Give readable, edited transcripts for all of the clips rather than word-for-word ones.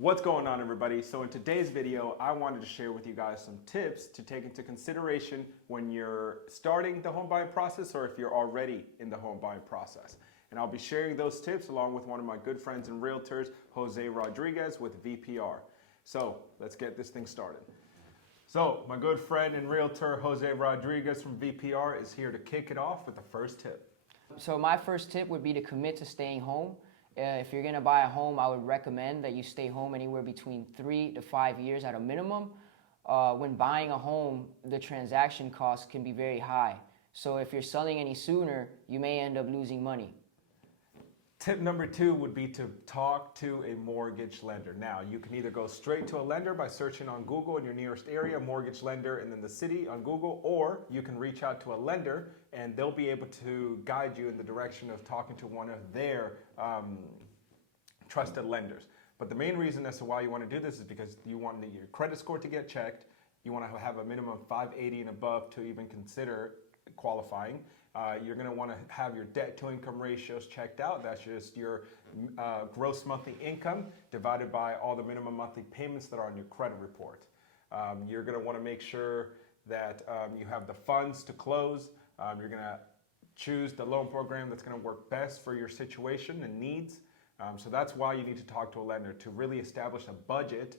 What's going on, everybody? So in today's video, I wanted to share with you guys some tips to take into consideration when you're starting the home buying process or if you're already in the home buying process. And I'll be sharing those tips along with one of my good friends and realtors, Jose Rodriguez with VPR. So let's get this thing started. So my good friend and realtor, Jose Rodriguez from VPR is here to kick it off with the first tip. So my first tip would be to commit to staying home. If you're gonna buy a home, I would recommend that you stay home anywhere between 3 to 5 years at a minimum. When buying a home, the transaction costs can be very high. So if you're selling any sooner, you may end up losing money. Tip number 2 would be to talk to a mortgage lender. Now, you can either go straight to a lender by searching on Google in your nearest area, mortgage lender, and then the city on Google, or you can reach out to a lender and they'll be able to guide you in the direction of talking to one of their trusted lenders. But the main reason as to why you want to do this is because you want your credit score to get checked. You want to have a minimum of 580 and above to even consider qualifying. You're going to want to have your debt to income ratios checked out. That's just your gross monthly income divided by all the minimum monthly payments that are on your credit report. You're going to want to make sure that you have the funds to close. You're going to choose the loan program that's going to work best for your situation and needs. So that's why you need to talk to a lender to really establish a budget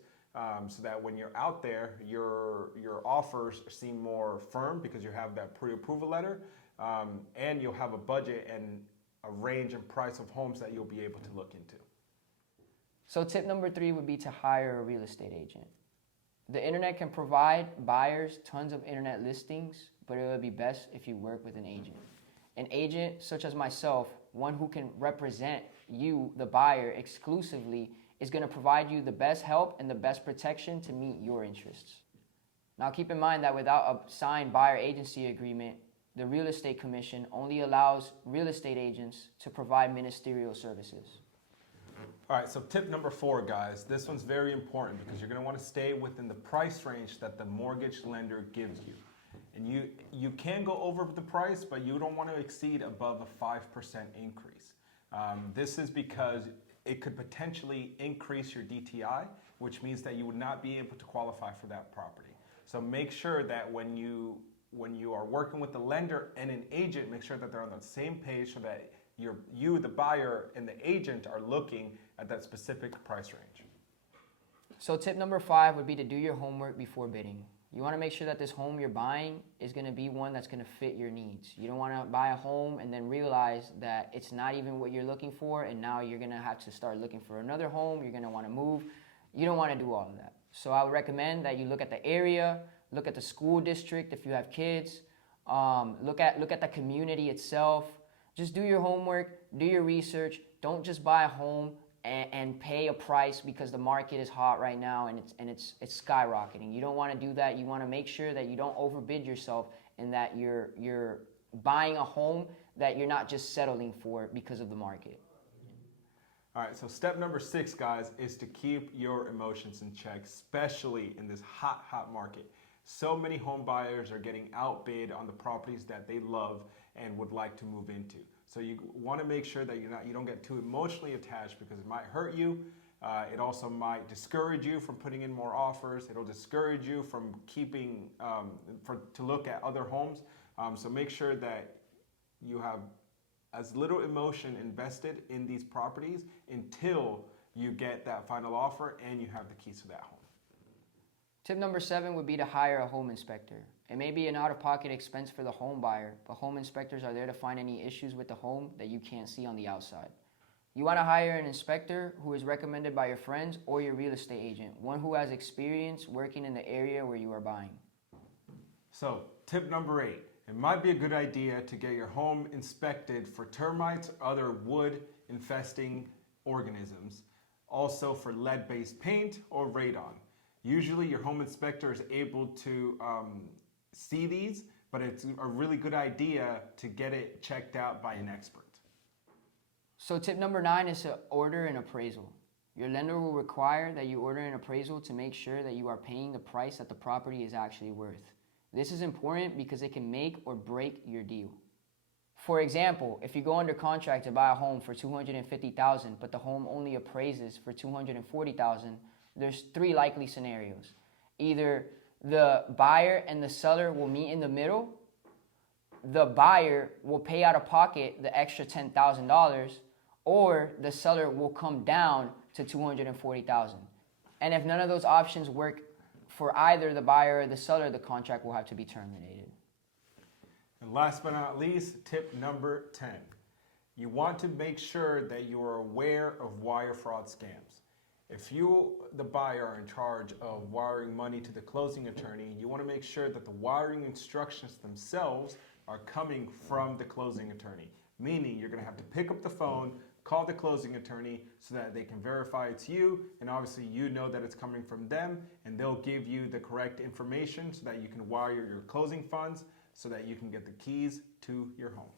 so that when you're out there, your offers seem more firm because you have that pre-approval letter. And you'll have a budget and a range and price of homes that you'll be able to look into. So tip number 3 would be to hire a real estate agent. The internet can provide buyers tons of internet listings, but it would be best if you work with an agent. An agent such as myself, one who can represent you, the buyer, exclusively, is going to provide you the best help and the best protection to meet your interests. Now keep in mind that without a signed buyer agency agreement, the Real Estate Commission only allows real estate agents to provide ministerial services. All right, so tip number 4, guys. This one's very important because you're going to want to stay within the price range that the mortgage lender gives you. And you can go over the price, but you don't want to exceed above a 5% increase. This is because it could potentially increase your DTI, which means that you would not be able to qualify for that property. So make sure that when you are working with the lender and an agent, make sure that they're on the same page so that you, the buyer, and the agent are looking at that specific price range. So tip number 5 would be to do your homework before bidding. You want to make sure that this home you're buying is going to be one that's going to fit your needs. You don't want to buy a home and then realize that it's not even what you're looking for, and now you're going to have to start looking for another home. You're going to want to move. You don't want to do all of that. So I would recommend that you look at the area, look at the school district if you have kids, look at the community itself. Just do your homework, do your research. Don't just buy a home and pay a price because the market is hot right now and it's skyrocketing. You don't want to do that. You want to make sure that you don't overbid yourself and that you're buying a home that you're not just settling for because of the market. All right, so step number 6, guys, is to keep your emotions in check, especially in this hot market. So many home buyers are getting outbid on the properties that they love and would like to move into. So you want to make sure that you don't get too emotionally attached because it might hurt you. It also might discourage you from putting in more offers. It'll discourage you from keeping to look at other homes. So make sure that you have as little emotion invested in these properties until you get that final offer and you have the keys to that home. Tip number 7 would be to hire a home inspector. It may be an out-of-pocket expense for the home buyer, but home inspectors are there to find any issues with the home that you can't see on the outside. You want to hire an inspector who is recommended by your friends or your real estate agent, one who has experience working in the area where you are buying. So, tip number 8. It might be a good idea to get your home inspected for termites or other wood infesting organisms, also for lead-based paint or radon. Usually your home inspector is able to see these, but it's a really good idea to get it checked out by an expert. So tip number 9 is to order an appraisal. Your lender will require that you order an appraisal to make sure that you are paying the price that the property is actually worth. This is important because it can make or break your deal. For example, if you go under contract to buy a home for $250,000, but the home only appraises for $240,000, there's three likely scenarios. Either the buyer and the seller will meet in the middle, the buyer will pay out of pocket the extra $10,000, or the seller will come down to $240,000. And if none of those options work for either the buyer or the seller, the contract will have to be terminated. And last but not least, tip number 10. You want to make sure that you are aware of wire fraud scams. If you, the buyer, are in charge of wiring money to the closing attorney, you want to make sure that the wiring instructions themselves are coming from the closing attorney. Meaning you're going to have to pick up the phone, call the closing attorney so that they can verify it's you, and obviously you know that it's coming from them, and they'll give you the correct information so that you can wire your closing funds so that you can get the keys to your home.